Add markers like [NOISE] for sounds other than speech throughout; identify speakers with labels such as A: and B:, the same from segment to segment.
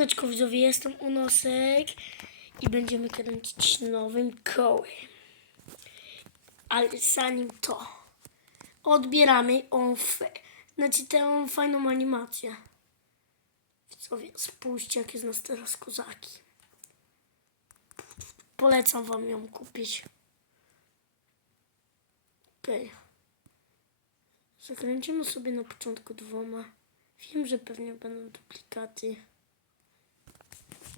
A: Siemaneczko widzowie, jestem Unosek i będziemy kręcić nowym kołem. Ale zanim to, odbieramy on znaczy tę fajną animację. Widzowie, spójrzcie jakie z nas teraz kozaki. Polecam wam ją kupić. Okej. Zakręcimy sobie na początku dwoma. Wiem, że pewnie będą duplikaty.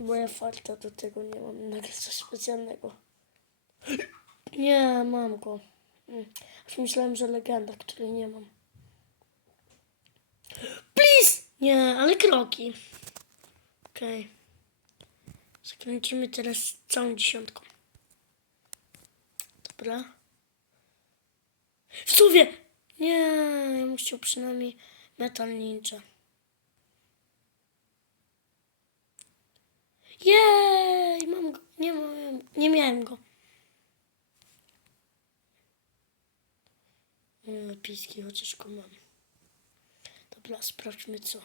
A: Bo ja farta do tego nie mam. Nagle coś specjalnego. Nie, mam go. Mm. Aż myślałem, że legenda, której nie mam. Please! Nie, ale kroki. Okej. Zakręcimy teraz całą dziesiątką. Dobra. W sumie! Nie, ja bym chciał przynajmniej Metal Ninja. Jej, mam go. Nie, miałem, nie miałem go. Piski, chociaż go mam. Dobra, sprawdźmy co.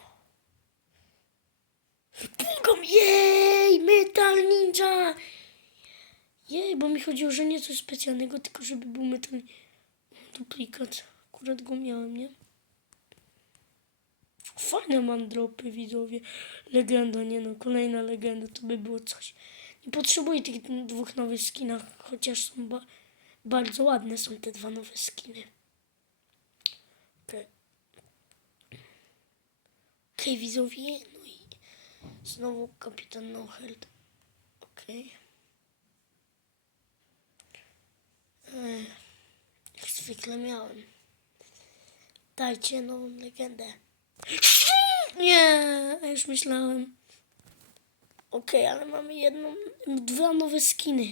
A: Bugam, jej, Metal Ninja! Jej, bo mi chodziło, że nie coś specjalnego, tylko żeby był metal duplikat. Akurat go miałem, nie? Fajne mam widzowie. Legenda, nie no, kolejna legenda, to by było coś. Nie potrzebuję tych dwóch nowych skinach, chociaż są ba bardzo ładne są te dwa nowe skiny. Okej. Okej, widzowie, no i znowu kapitan No Health. Okej. Ech, Jak zwykle miałem. Dajcie nową legendę. Nie, już myślałem. Okej, ale mamy jedną, dwa nowe skiny.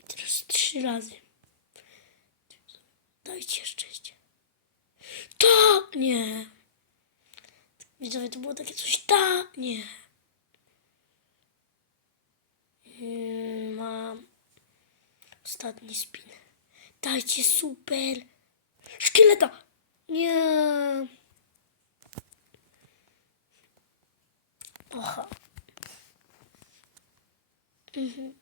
A: I teraz trzy razy. Dajcie szczęście. To! Nie. Widzowie, to było takie coś. Ta! Nie. Mm, Mam ostatni spin. Dajcie super. Szkieleta! Nie. Oha. Mhm.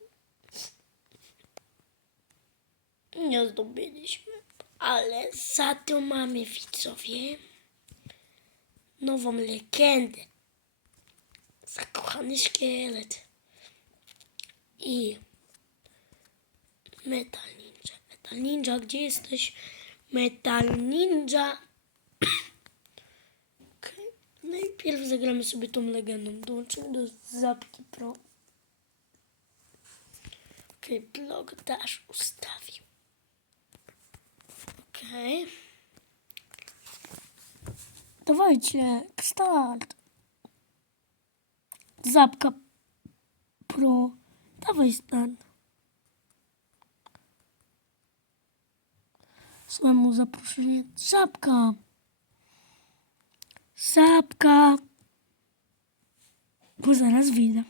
A: Nie zdobyliśmy. Ale za to mamy widzowie nową legendę. Zakochany szkielet. I Metal Ninja. Metal Ninja, gdzie jesteś? Metal Ninja. Okej. Najpierw zagramy sobie tą legendą. Dołączymy do Zapki Pro. Okej, blog dash ustawił. Okej. Dawajcie, start. Zapka Pro. Dawaj start. Słałem mu zaproszenie. Zapka. Zapka. Bo zaraz widzę.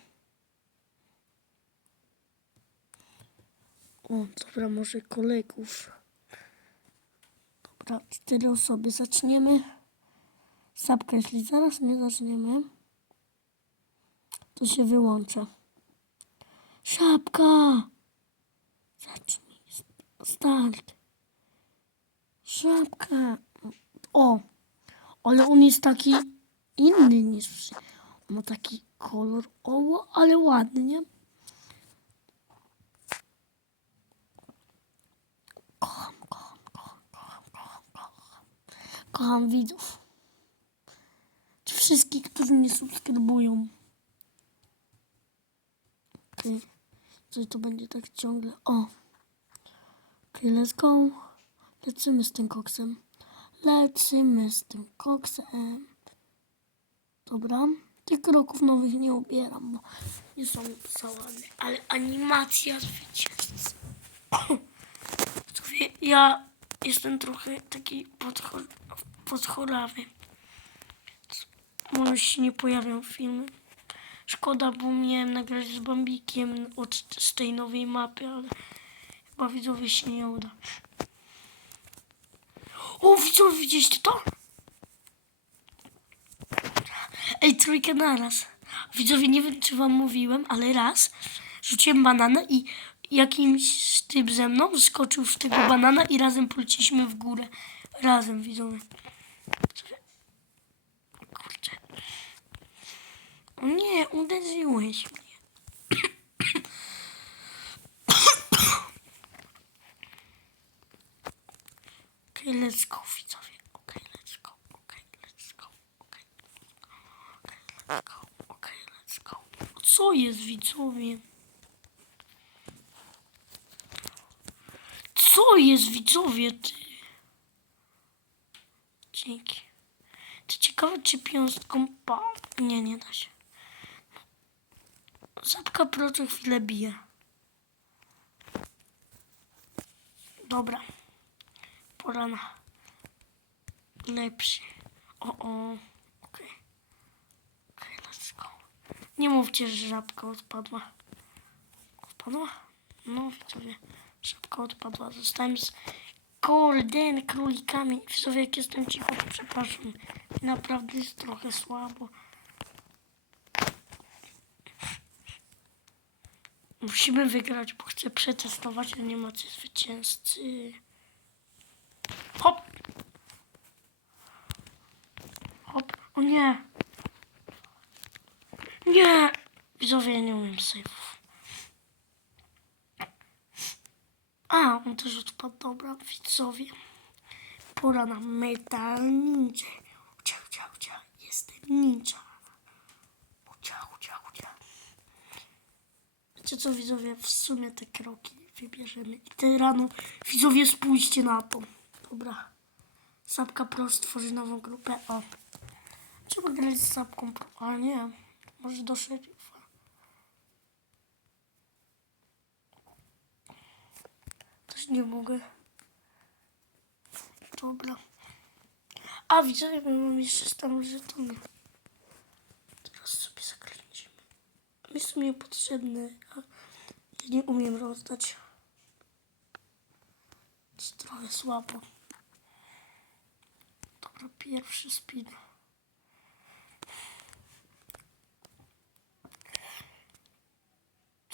A: O, dobra, może kolegów. Dobra, cztery osoby. Zaczniemy. Sapka, jeśli zaraz nie zaczniemy, to się wyłącza. Szapka! Zacznij. Start. Szapka. O! Ale on jest taki inny niż On ma taki kolor, o, ale ładny, nie? Kocham, kocham, kocham, kocham, kocham, kocham. Widzów. Wszystkich, którzy mnie subskrybują. Okej. Okay. to będzie tak ciągle. O. Okej, okay, let's go. Lecimy z tym koksem. Lecimy z tym koksem. Dobra. Tych kroków nowych nie ubieram, bo nie są za ładne. Ale animacja zwycięzcy. [COUGHS] Ja jestem trochę taki podchor podchorawy. Może się nie pojawią filmy. Szkoda, bo miałem nagrać z Bambikiem od, z tej nowej mapy, ale chyba widzowie się nie uda. O, widzowie, widzieliście to? Ej, trójkę naraz. Widzowie, nie wiem, czy wam mówiłem, ale raz rzuciłem banana i jakimś typ ze mną skoczył w tego banana i razem polecieliśmy w górę. Razem, widzowie. Kurczę. O nie, uderzyłeś mnie. Okay, let's go, widzowie. Okay, let's go. Okay, let's go. Okay, let's go. Okay, let's go. Co jest, widzowie? Co jest, widzowie, ty? Dzięki. Ty ciekawe, czy piąstką pa... Nie, nie da się. Zapka pro co chwilę bije. Dobra. Pora na lepszy. O, o. Okej. Okej, let's go. Nie mówcie, że żabka odpadła. Odpadła? No, widzowie. Żabka odpadła. Zostałem z korden królikami. Widzowie, jak jestem cicho, przepraszam. Naprawdę jest trochę słabo. Musimy wygrać, bo chcę przetestować animację zwycięzcy. Hop! Hop! O nie! Nie! Widzowie, ja nie umiem save'ów. A, on też odpadł. Dobra, widzowie. Pora na Metal Ninja. Ucia, ucia, ucia. Jestem ninja. Ucia, ucia, ucia. Wiecie co, widzowie? W sumie te kroki wybierzemy. I te rano, widzowie, spójrzcie na to. Dobra. Sapka Pro stworzy nową grupę. O. Trzeba grać z Sapką. A nie. Może do szeryfa. Też nie mogę. Dobra. A widzowie, my mam jeszcze tam żetony. Teraz sobie zakręcimy. Mi są a ja nie umiem rozdać. Jest trochę słabo. Dobra, pierwszy spin.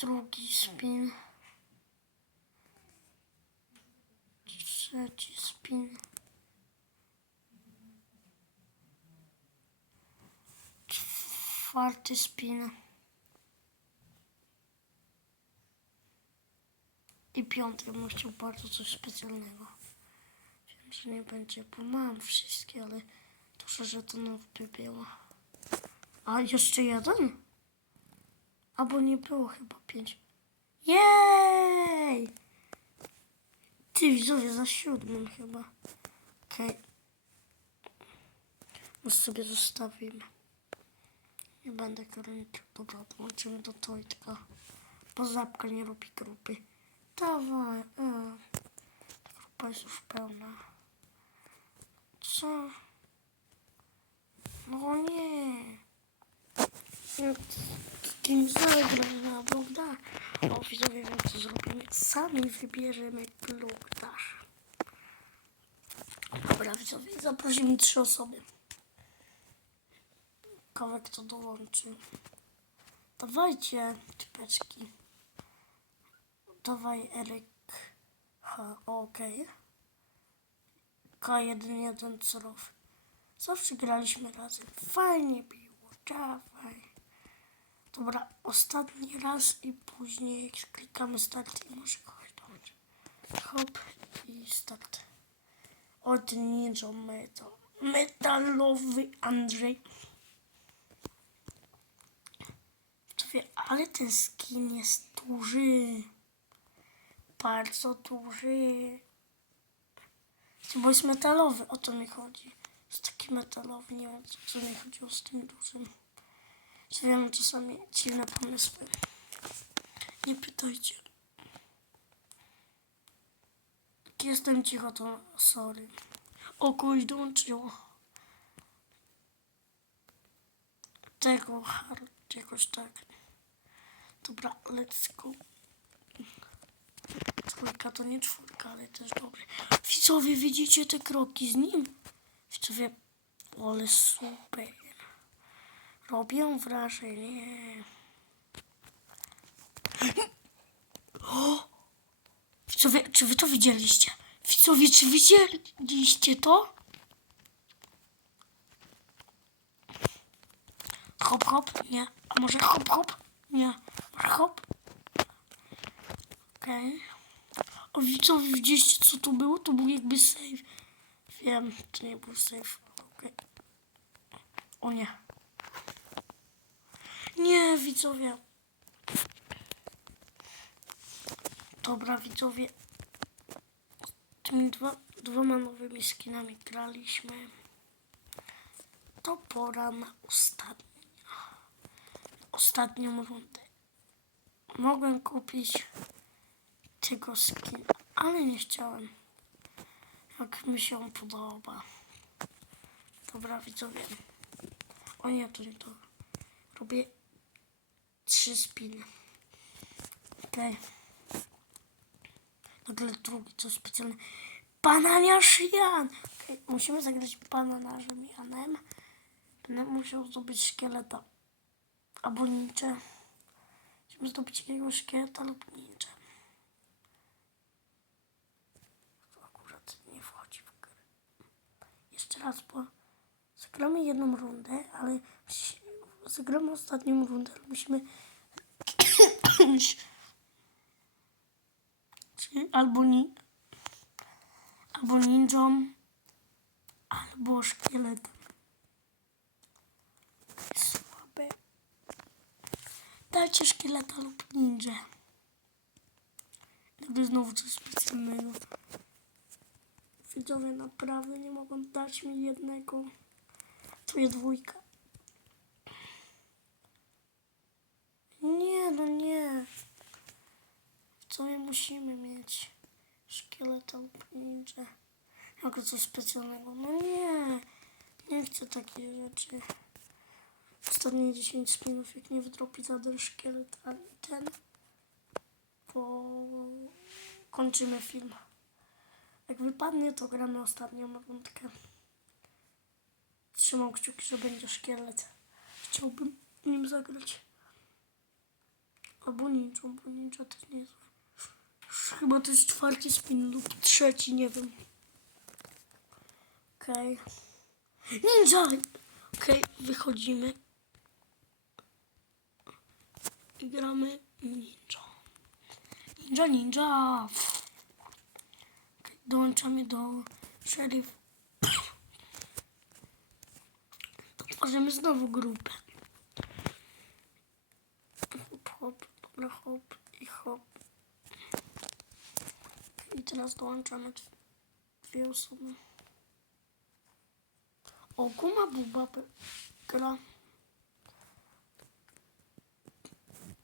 A: Drugi spin. Trzeci spin. Czwarty spin. I piąty bym chciał bardzo coś specjalnego. Wiem, że nie będzie, bo mam wszystkie, ale dużo żetonów by było. A jeszcze jeden? Albo nie było chyba pięć. Jej! Ty widzowie za siódmym chyba. Okej. Już sobie zostawimy. Nie będę kręcił. Dobra, dołączymy do Tojtka. Bo Zapka nie robi grupy. Dawaj. Ta grupa jest już pełna. Co? No nie. Jak z kim zagrać na blogdach? O, widzowie wiem co zrobimy. Sami wybierzemy blogdasz. Dobra, widzowie, zaprosimy trzy osoby. Kawek to dołączy. Dawajcie, typeczki. Dawaj, Eryk. Ha, okej. K11 Cerow. Zawsze graliśmy razem. Fajnie było. Dawaj. Dobra, ostatni raz i później klikamy start i może kogoś. Hop i start. Od Ninja Metal. Metalowy Andrzej. Wie, ale ten skin jest duży. Bardzo duży. Bo jest metalowy, o to mi chodzi. Jest taki metalowy, nie wiem co mi chodziło z tym dużym. Wiem czasami dziwne pomysły. Nie pytajcie. Jak jestem cicho, to sorry. O, kogoś dołączyło. Tego hard, jakoś tak. Dobra, let's go. Trójka to nie czwórka, ale też dobry. Widzowie, widzicie te kroki z nim? Widzowie, ale super. Robią wrażenie. Widzowie, czy wy to widzieliście? Widzowie, czy widzieliście to? Hop, hop, nie. A może hop, hop? Nie. Może hop? Okej. O widzowie, widzieliście co tu było? To był jakby save. Wiem, to nie był save. Okej. O nie. Nie, widzowie. Dobra, widzowie. Tymi dwa, dwoma nowymi skinami graliśmy. To pora na ostatnią. Ostatnią rundę. Mogłem kupić tego skina, ale nie chciałem. Jak mi się podoba. Dobra, widzowie. O nie, to nie to. Robię trzy spiny. Okej. Nagle drugi, co specjalne. Bananiarz Jan! Okej, musimy zagrać bananarzem Janem. Będę musiał zdobyć szkieleta. Albo ninja. Musimy zdobyć jakiegoś szkieleta lub ninja. To akurat nie wchodzi w grę. Jeszcze raz, bo zagramy jedną rundę, ale zagramy ostatnią rundę, musimy albo ni albo ninją, albo szkieletem. Słabe. Dajcie szkieleta lub ninja. Gdyby znowu coś specjalnego. Widzowie naprawdę nie mogą dać mi jednego. Tu jest dwójka. Nie, no nie. Co my musimy mieć? Szkieleta lub ninja. Jako coś specjalnego. No nie. Nie chcę takich rzeczy. Ostatnie 10 spinów, jak nie wydropi żaden szkielet ani ten, to kończymy film. Jak wypadnie, to gramy ostatnią rundkę. Trzymam kciuki, że będzie szkielet. Chciałbym nim zagrać. Albo ninja, bo ninja też nie jest. Chyba to jest czwarty spin lub trzeci, nie wiem. Okej. Ninja! Okej, wychodzimy. I gramy ninja. Ninja, ninja! Okej, dołączamy do szeryf. Tworzymy znowu grupę. Hop, hop, hop i hop. I teraz dołączamy dw- dwie osoby. O, guma buba gra.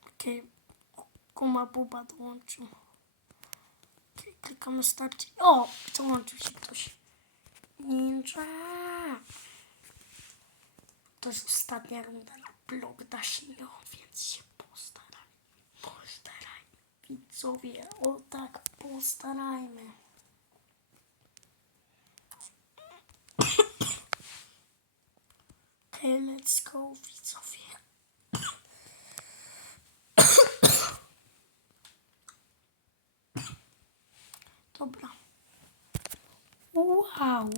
A: Okej, guma buba dołączył. Okej, klikamy start. O, dołączył się ktoś. Ninja. To jest ostatnia runda na blok Dasinio, więc się. Widzowie, o tak, postarajmy. Okay, let's go, widzowie. Dobra. Wow.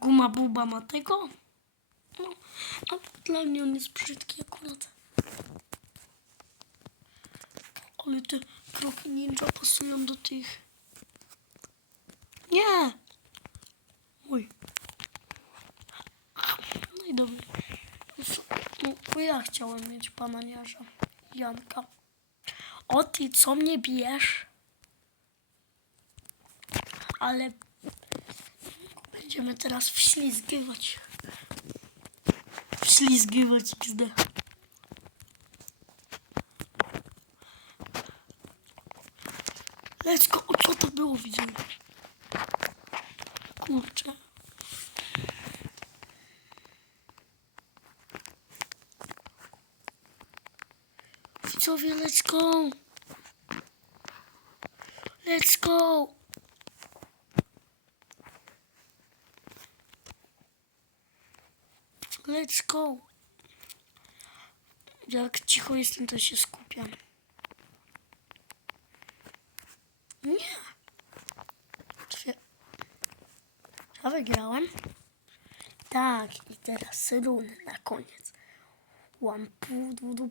A: Guma buba ma tego? No, a dla mnie on jest brzydki akurat. Ale te kroki ninja pasują do tych. Nie! Oj. No i dobra. No, bo ja chciałem mieć bananiarza. Janka. O ty, co mnie bijesz? Ale będziemy teraz wślizgywać. Wślizgywać XD. Let's go. Co to było, widzę? Kurczę. Widzowie, let's go. Let's go. Let's go. Jak cicho jestem, to się skupiam. Nie. Czy ja wygrałem? Tak, i teraz runy na koniec. Łam, pu, du, du.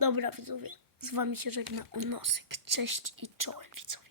A: Dobra, widzowie, z wami się żegna Unosek. Cześć i czołem, widzowie.